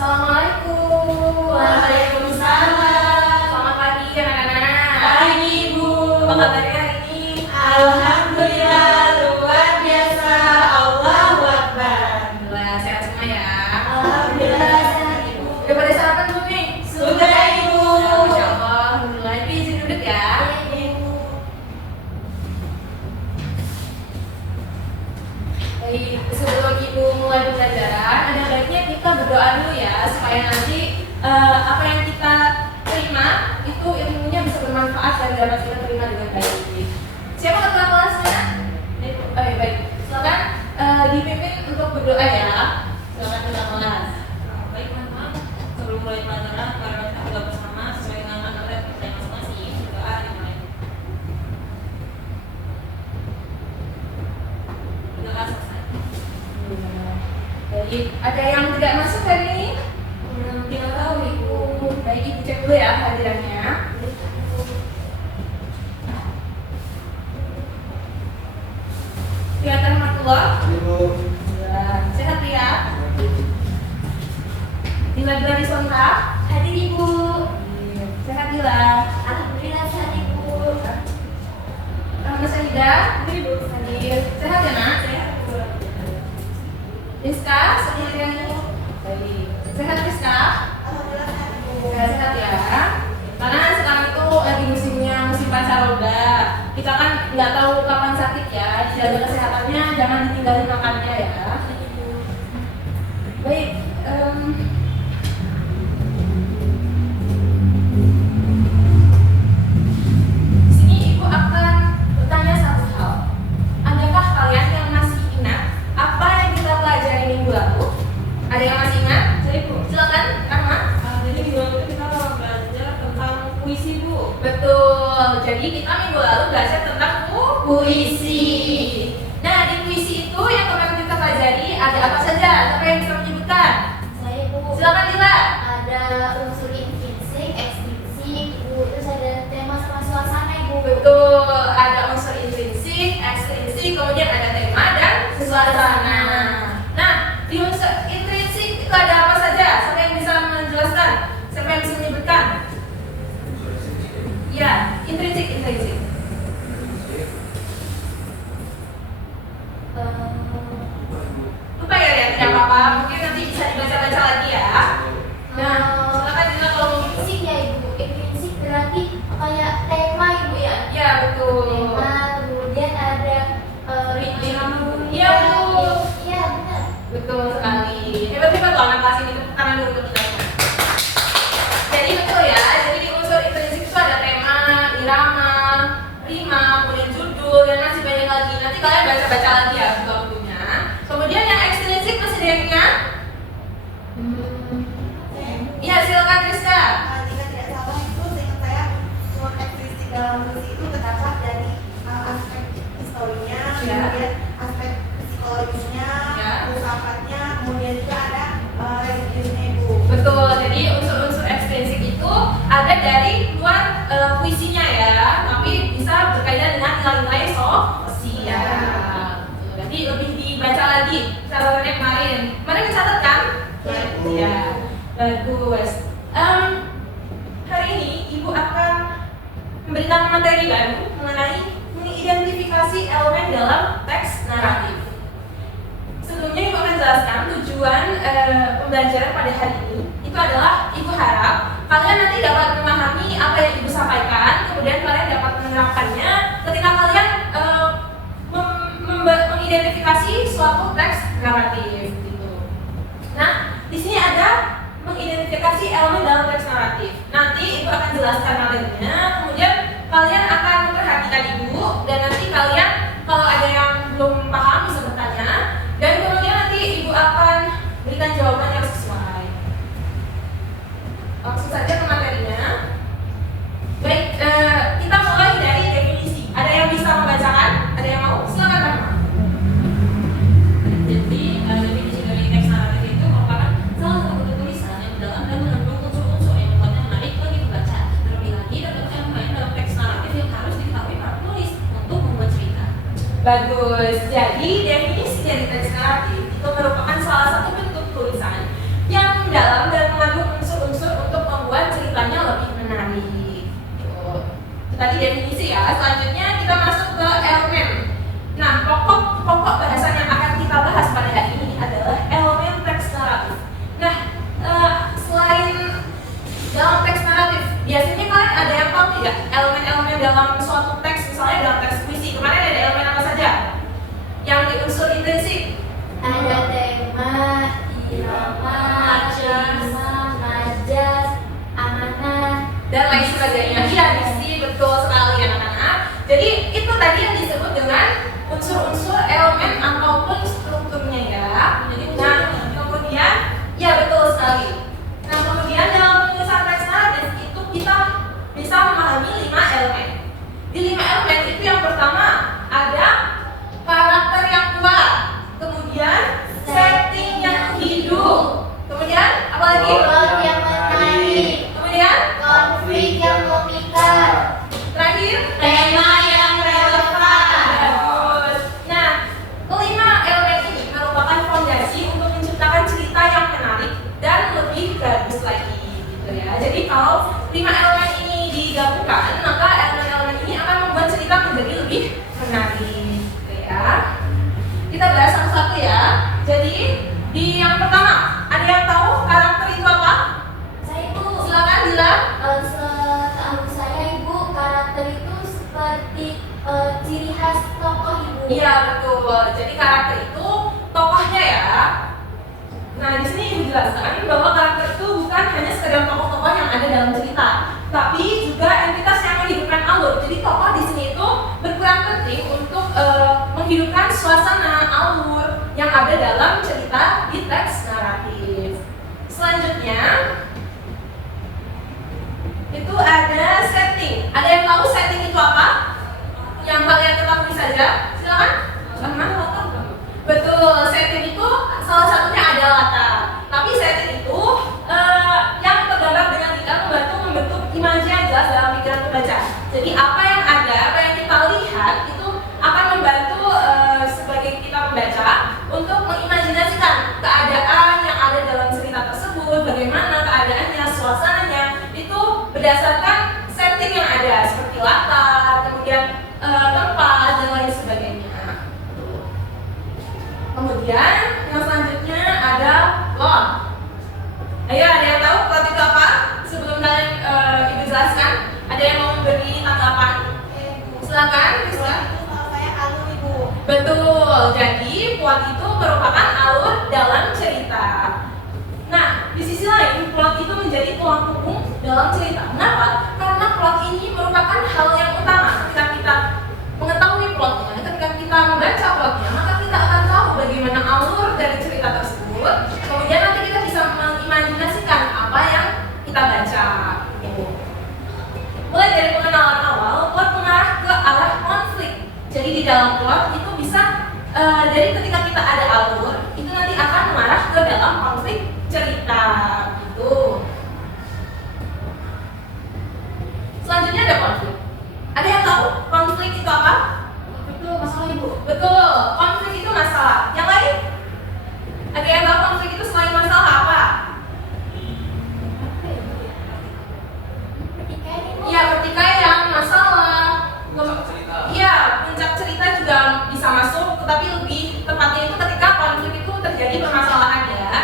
Assalamualaikum. Waalaikumsalam. Selamat pagi anak-anak. Pagi Ibu. Apa kabarnya hari ini? Alhamdulillah luar biasa. Allahu Akbar. Alhamdulillah sehat semua ya. Alhamdulillah sehat Ibu. Udah pada sarapan belum nih? Sudah Ibu. Masya Allah. Alhamdulillah. Ibu izin duduk ya. Ibu. Baik, sebelum Ibu mulai pembelajaran, ada baiknya kita berdoa dulu ya, supaya nanti apa yang kita terima itu ilmunya bisa bermanfaat dan dapat kita terima dengan baik. Siapa ketua kelasnya? Baik. Silakan dipimpin untuk berdoa ya. Silakan ketua kelas. Baik teman-teman, sebelum mulai pelajaran, mari kita berdoa bersama sesuai dengan materi kita masing-masing. Berdoa dimulai. Berdoa selesai. Baik, ada yang tidak masuk hari ini? Tidak tahu Ibu. Baik, Ibu cek dulu ya hadirannya. Ya, rahmatullah. Sehat ya? Dila Rizonta. Hadir Ibu. Sehat Dila. Alhamdulillah sehat Ibu. Rahma Sahida. Hadir. Sehat ya nak? Sehat Ibu. Rizka, sehat ya nih? Baik. Sehat Rizka? Alhamdulillah sehat Ibu. Ya, sehat ya. Karena sekarang itu lagi musim pancaroba. Kita kan nggak tahu kapan sakit ya. Jaga kesehatannya, jangan ditinggalin makannya ya. Baik. Di sini Ibu akan bertanya satu hal. Adakah kalian yang masih ingat apa yang kita pelajari minggu lalu? Ada yang masih ingat? Saya Ibu. Silakan, Rahma. Jadi minggu lalu kita belajar tentang puisi Bu. Betul. Jadi kita minggu lalu belajar tentang puisi. Nah, di puisi itu yang kemarin kita pelajari ada apa saja? Siapa yang bisa menyebutkan? Saya Ibu. Silakan Dila. Ada unsur intrinsik, ekstrinsik, Ibu. Terus ada tema sama suasana Ibu. Betul. Ada unsur intrinsik, ekstrinsik, kemudian ada tema dan suasana. Nah, di unsur intrinsik itu ada apa saja? Siapa yang bisa menjelaskan? Siapa yang bisa menyebutkan? Ya, intrinsik. Lupa ya, tidak apa-apa. Mungkin nanti bisa dibaca-baca lagi ya. Nah, silakan Dila kalau mau. Intrinsik ya Ibu. Intrinsik berarti kayak tema Ibu ya. Ya, betul. Tema, kemudian ada Iya, Bu. Iya, benar. Betul sekali. Hebat-hebat loh anak kelas ini, tepuk tangan dulu untuk kita semua. Jadi betul ya, jadi di unsur intrinsik itu ada tema, irama, rima, kemudian judul, dan masih banyak lagi. Nanti kalian baca-baca lagi ya buku-bukunya. Kemudian yang ekstrinsik masih ada yang ingat? Iya, silakan Rizka. Jika tidak salah itu seingat saya unsur ekstrinsi dalam puisi itu terdapat dari aspek historinya, Ya. kemudian aspek psikologisnya, Ya. filsafatnya, kemudian juga ada religiusnya Ibu. Betul, jadi unsur-unsur ekstrinsik itu ada dari luar puisinya ya, tapi bisa berkaitan dengan nilai-nilai sosial. Jadi lebih dibaca lagi catatannya kemarin. Kemarin dicatat kan? Ya, bagus. Hari ini Ibu akan memberikan materi baru mengenai mengidentifikasi elemen dalam teks naratif. Sebelumnya Ibu akan jelaskan tujuan pembelajaran pada hari ini. Itu adalah Ibu harap kalian nanti dapat memahami apa yang Ibu sampaikan, kemudian kalian dapat menerapkannya ketika kalian mengidentifikasi suatu teks naratif gitu. Nah, di sini ada mengidentifikasi elemen dalam teks naratif. Nanti Ibu akan jelaskan materinya, kemudian kalian akan memperhatikan Ibu, dan nanti kalian kalau ada yang belum paham bisa bertanya, dan kemudian nanti Ibu akan berikan jawaban yang sesuai. Langsung saja ke materinya. Baik, kita mulai dari definisi. Ada yang bisa membacakan? Ada yang mau? Silakan Rahma. Jadi definisi dari teks naratif itu merupakan salah satu bentuk tulisan yang mendalam dan mengandung unsur-unsur yang membuatnya menarik bagi pembaca. Terlebih lagi terdapat elemen dalam teks naratif yang harus diketahui para penulis untuk membuat cerita. Bagus. Jadi definisi dari teks naratif itu merupakan salah satu bentuk tulisan yang mendalam dan definisi ya. Selanjutnya kita masuk ke elemen. Nah, pokok bahasan yang akan kita bahas pada hari ini adalah elemen teks naratif. Nah, selain dalam teks naratif, biasanya kalian ada yang tahu tidak elemen-elemen dalam suatu teks, misalnya dalam teks puisi. Kemarin ada elemen apa saja? Yang di unsur intrinsik. Ada tema, irama, majas, amanah, dan lain sebagainya. Iya, diksi, betul sekali anak-anak. Jadi itu tadi yang disebut dengan unsur-unsur elemen ataupun strukturnya ya. Nah, kemudian ya betul sekali. Nah, kemudian dalam penulisan teks naratif itu kita bisa memahami 5 elemen. Di 5 elemen itu yang pertama ada karakter yang kuat, kemudian setting yang hidup, kemudian apa lagi? plot yang menarik, Kemudian konflik yang memikat, terakhir tema yang relevan. bagus. Nah, kelima elemen ini merupakan fondasi untuk menciptakan cerita yang menarik dan lebih bagus lagi, gitu ya. Jadi kalau 5 elemen ini digabungkan, maka elemen-elemen ini akan membuat cerita menjadi lebih menarik, gitu ya. Kita bahas satu-satu ya. Jadi di yang pertama, ada yang tahu karakter itu apa? Saya Ibu, Silakan Dila. setahu saya Ibu, karakter itu seperti ciri khas tokoh Ibu. Iya betul. Jadi karakter itu tokohnya ya. Nah di sini Ibu jelaskan bahwa karakter itu bukan hanya sekedar tokoh-tokoh yang ada dalam cerita, tapi juga entitas yang menghidupkan alur. Jadi tokoh di sini itu berperan penting untuk menghidupkan suasana alur yang ada dalam cerita di teks naratif. Selanjutnya itu ada setting. Ada yang tahu setting itu apa? Yang kalian ketahui saja, silakan. Betul, setting itu salah satunya ada latar. Tapi setting itu yang tergambar dengan tidak membentuk imaji yang jelas dalam pikiran pembaca. Jadi apa yang ada, apa yang kita lihat itu akan membantu sebagai kita pembaca untuk mengimajinasikan keadaan yang ada dalam cerita tersebut, bagaimana keadaannya, suasananya, itu berdasarkan setting yang ada seperti latar, kemudian tempat dan lain sebagainya. Kemudian yang selanjutnya ada plot. Ayo, ada yang tahu plot itu apa? Sebelum kalian Ibu jelaskan, ada yang mau memberi tanggapan? Silakan, Rizka. Kalau saya alur Ibu. Betul. Jadi plot itu merupakan alur dalam cerita. Nah, di sisi lain plot itu menjadi tulang punggung dalam cerita. Kenapa? Karena plot ini merupakan hal yang utama. Ketika kita mengetahui plotnya, ketika kita membaca plotnya, maka kita akan tahu bagaimana alur dari cerita tersebut. Kemudian nanti kita bisa mengimajinasikan apa yang kita baca. Mulai dari pengenalan awal, plot mengarah ke arah konflik. Jadi di dalam plot itu bisa dari ketika kita ada alur, itu nanti akan mengarah ke dalam konflik cerita. Gitu. Selanjutnya ada konflik. Ada yang tahu konflik itu apa? Betul, masalah Ibu. Betul, konflik itu masalah. Yang lain? Ada yang tahu konflik itu selain masalah apa? Pertikaian Ibu. Iya, pertikaian, masalah. Iya, puncak cerita juga bisa masuk, tetapi lebih tepatnya itu ketika konflik itu terjadi permasalahan ya.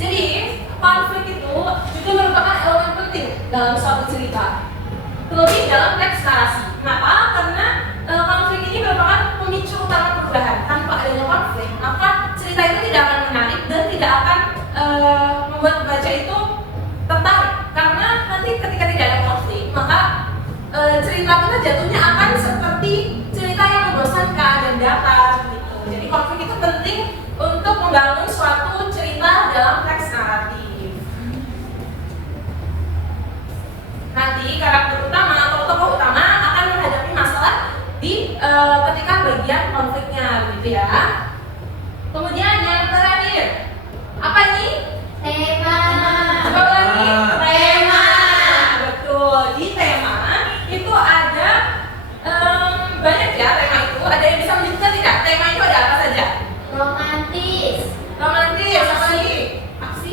Jadi, konflik itu juga merupakan elemen penting dalam suatu cerita. Terlebih dalam teks narasi. Kenapa? Karena konflik ini merupakan pemicu utama perubahan. Tanpa adanya konflik, maka cerita itu tidak akan menarik dan tidak akan membuat pembaca itu tertarik. Karena nanti ketika tidak ada konflik, maka cerita kita jatuhnya akan seperti cerita yang membosankan dan datar gitu. Jadi konflik itu penting untuk membangun suatu cerita dalam teks naratif. Nanti karakter utama atau tokoh utama akan menghadapi masalah di ketika bagian konfliknya gitu ya. Kemudian yang terakhir, apa ini? Tema. Coba lagi, tema. Betul, di tema itu ada banyak ya tema itu. Ada yang bisa menyebutkan tidak? Tema itu ada apa saja? Romantis. Romantis, apa lagi?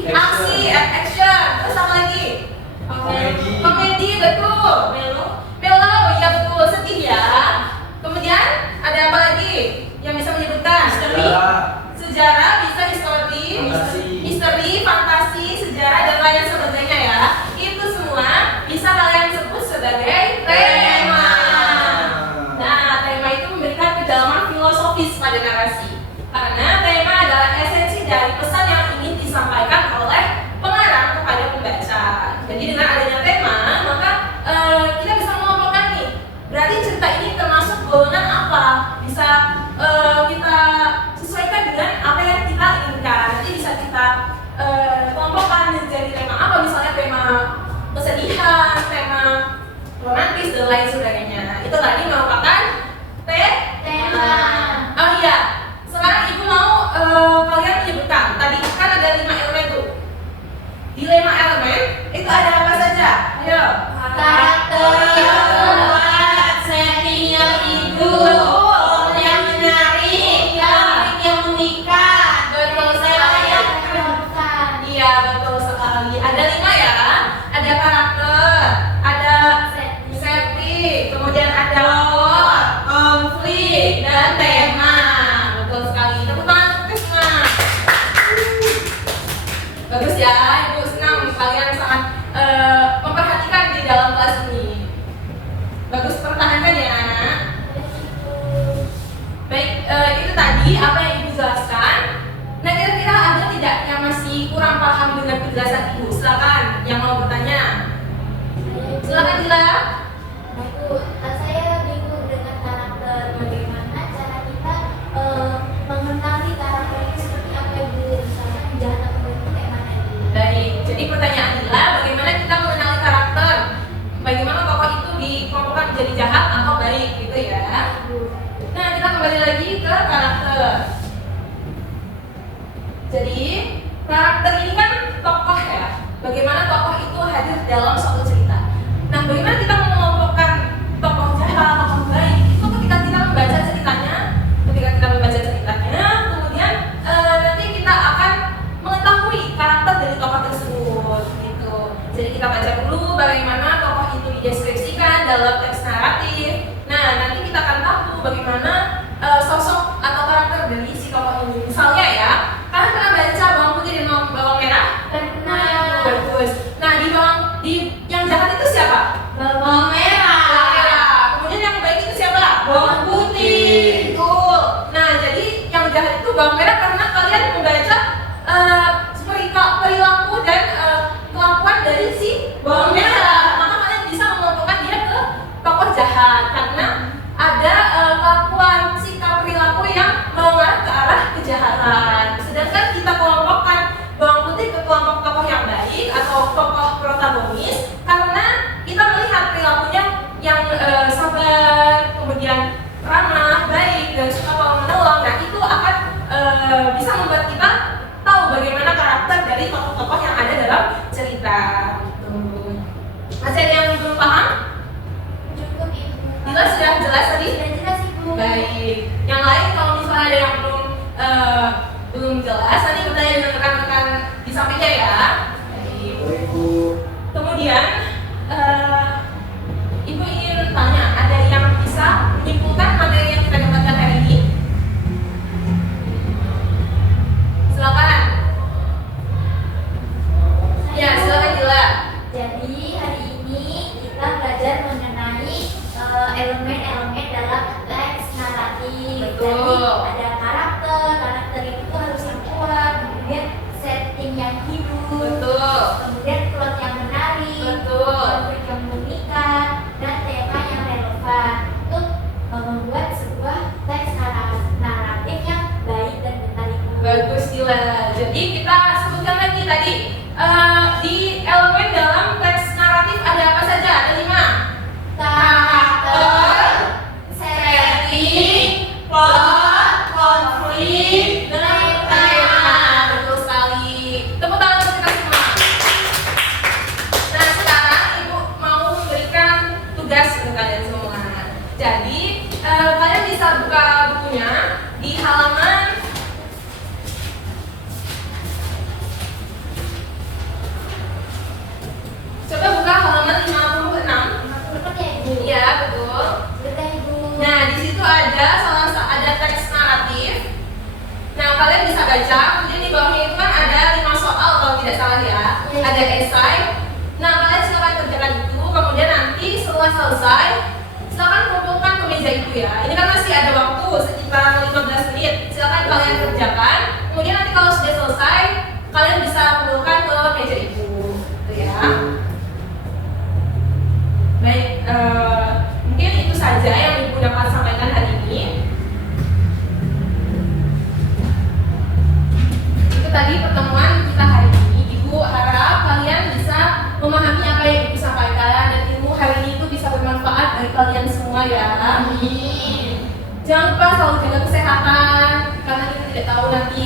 Aksi, action, terus apa lagi? Komedi. Komedi, betul. Melo, ya betul romantis dan lain sebagainya. Itu tadi merupakan Tema. Oh iya, sekarang ibu mau kalian menyebutkan. Tadi kan ada 5 elemen tuh. Di 5 elemen itu ada apa saja? Ayo. Karakter yang kuat, setting yang hidup, yang menarik, yang memikat. Betul sekali. Relevan. Iya, betul sekali. Ada 5 ya. Ada karakter, ada setting, kemudian ada plot, konflik, dan tema. Betul sekali. Tepuk tangan untuk semua. Bagus ya, ibu senang kalian sangat memperhatikan di dalam kelas ini. Bagus, pertahankan ya anak. Baik, itu tadi apa yang ibu jelaskan. Nah, kira-kira ada tidak yang masih kurang paham dengan penjelasan ibu? Silakan yang mau bertanya. Silakan Dila. Ibu, saya bingung dengan karakter. Bagaimana cara kita mengenali karakter itu seperti apa, Ibu? Misalnya jahat atau baik itu kayak mana, Ibu? Baik, jadi pertanyaan Dila, bagaimana kita mengenali karakter? Bagaimana tokoh itu dikelompokkan menjadi jahat atau baik gitu ya? Nah, kita kembali lagi ke karakter. Jadi, karakter ini kan tokoh ya. Bagaimana tokoh itu hadir dalam suatu cerita. Nah, bagaimana kita mengelompokkan tokoh jahat, tokoh baik? Itu ketika kita membaca ceritanya, kemudian nanti kita akan mengetahui karakter dari tokoh tersebut gitu. Jadi kita baca dulu bagaimana tokoh itu dideskripsikan dalam teks naratif. Nah, nanti kita akan tahu bagaimana sosok atau karakter dari si tokoh ini. Misalnya ya, kalian pernah baca bawang putih dan bawang merah? Pernah. Bagus. Nah, di yang jahat itu siapa? Bawang merah. Kemudian yang baik itu siapa? Bawang putih. Betul. Nah, jadi yang jahat itu bawang merah karena kalian membaca perilaku dan kelakuan dari si bawang merah. Maka kalian bisa mengelompokkan dia ke tokoh jahat karena ada kelakuan, sikap, perilaku yang mengarah ke arah kejahatan. Sedangkan kita kelompokkan bawang putih ke kelompok tokoh yang baik atau tokoh protagonis karena kita melihat perilakunya yang sabar, kemudian ramah, baik, dan suka menolong. Nah, itu akan bisa membuat kita tahu bagaimana karakter dari tokoh-tokoh yang ada dalam cerita. Masih ada yang belum paham? Cukup, Ibu. Dila sudah jelas tadi? Sudah jelas, Ibu. Baik. Yang lain kalau misalnya ada yang belum jelas, nanti bertanya dengan rekan-rekan di sampingnya ya. Baik. Kemudian Ibu ingin tanya, ada yang bisa menyimpulkan materi yang kita dapatkan hari ini? Silakan. Ya, silakan Dila. Jadi hari ini kita belajar mengenai elemen-elemen dalam teks naratif. Betul. Jadi ada karakter itu harus yang kuat, kemudian setting yang hidup, Betul. kemudian plot yang menarik, Betul. konflik yang memikat, dan tema yang relevan untuk membuat sebuah teks naratif yang baik dan benar, Ibu. Bagus Dila. Jadi kita sebutkan lagi tadi di elemen dalam teks naratif ada apa saja? Ada 5. Karakter, setting, plot, konflik, dan tema. Betul sekali. Tepuk tangan untuk kita semua. Nah, sekarang Ibu mau memberikan tugas untuk kalian semua. Jadi kalian bisa buka bukunya di halaman coba buka halaman 56. Seperti ya, Ibu. Iya, betul. Seperti ya, Ibu. Nah, di situ ada teks naratif. Nah, kalian bisa baca. Kemudian di bawahnya itu kan ada 5 soal kalau tidak salah ya. Iya. Ada esai. Nah, kalian silakan kerjakan itu. Kemudian nanti setelah selesai, silakan kumpulkan ke meja itu ya. Ini kan masih ada waktu sekitar 15 menit. Silakan kalian kerjakan. Kemudian nanti kalau sudah selesai, kalian bisa kumpulkan ke meja itu. Gitu ya. Baik, mungkin itu saja yang Ibu dapat sampaikan hari ini. Itu tadi pertemuan kita hari ini. Ibu harap kalian bisa memahami apa yang Ibu sampaikan dan ilmu hari ini itu bisa selalu jaga kesehatan karena kita tidak tahu nanti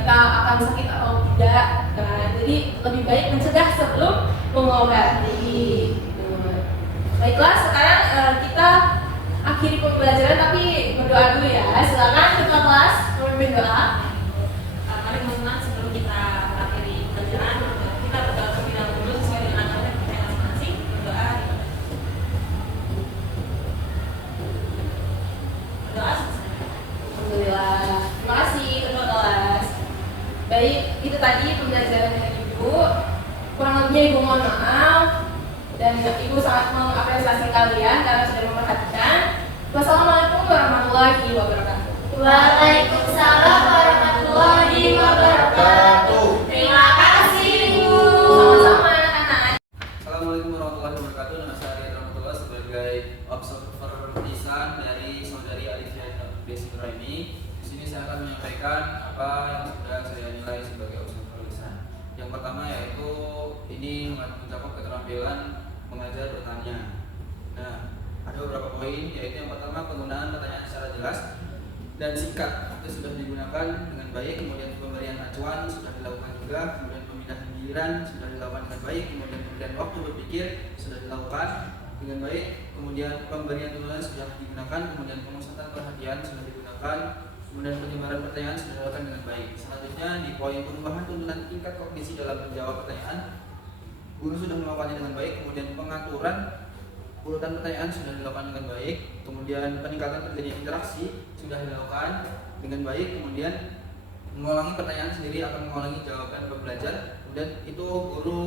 kita akan sakit atau tidak. Nah, jadi lebih baik mencegah sebelum mengobati. Baiklah, sekarang kita akhiri pembelajaran tapi berdoa dulu ya. Silakan ketua kelas memimpin doa. Mari teman-teman, sebelum kita mengakhiri pembelajaran, kita berdoa terlebih dahulu sesuai dengan agama kita masing-masing. Berdoa. Berdoa selesai. Alhamdulillah. Terima kasih ketua kelas. Baik, itu tadi pembelajaran dari Ibu. Kurang lebihnya Ibu mohon maaf. Dan Ibu sangat mengapresiasi kalian karena sudah memperhatikan. Wassalamualaikum warahmatullahi wabarakatuh. Waalaikumsalam warahmatullahi wabarakatuh. Terima kasih Bu. Sama-sama anak-anak. Assalamualaikum warahmatullahi wabarakatuh. Nama saya Arya Rahmatullah sebagai observer lisan dari saudari Alifia Desi Nuraini. Di sini saya akan menyampaikan apa yang sudah saya nilai sebagai observer lisan. Yang pertama yaitu ini mencakup keterampilan mengajar bertanya. Nah, ada beberapa poin, yaitu yang pertama penggunaan pertanyaan secara jelas dan singkat itu sudah digunakan dengan baik, kemudian pemberian acuan sudah dilakukan juga, kemudian pemindahan giliran sudah dilakukan dengan baik, kemudian pemberian waktu berpikir sudah dilakukan dengan baik, kemudian pemberian tuntunan sudah digunakan, kemudian pemusatan perhatian sudah digunakan, kemudian penyebaran pertanyaan sudah dilakukan dengan baik. Selanjutnya di poin perubahan tuntunan tingkat kognisi dalam menjawab pertanyaan, guru sudah melakukannya dengan baik, kemudian pengaturan urutan pertanyaan sudah dilakukan dengan baik, kemudian peningkatan terjadinya interaksi sudah dilakukan dengan baik, kemudian mengulangi pertanyaan sendiri akan mengulangi jawaban pembelajar, kemudian itu guru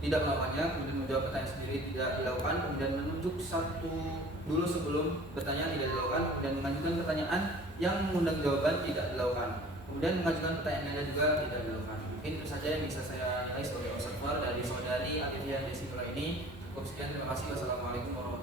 tidak melakukannya, kemudian menjawab pertanyaan sendiri tidak dilakukan, kemudian menunjuk satu dulu sebelum bertanya tidak dilakukan, kemudian mengajukan pertanyaan yang mengundang jawaban tidak dilakukan, kemudian mengajukan pertanyaannya juga tidak dilakukan. Mungkin itu saja yang bisa saya nilai sebagai observer dari saudari Alifia Desi Nuraini. Cukup sekian, terima kasih. Wassalamualaikum warahmatullahi wabarakatuh.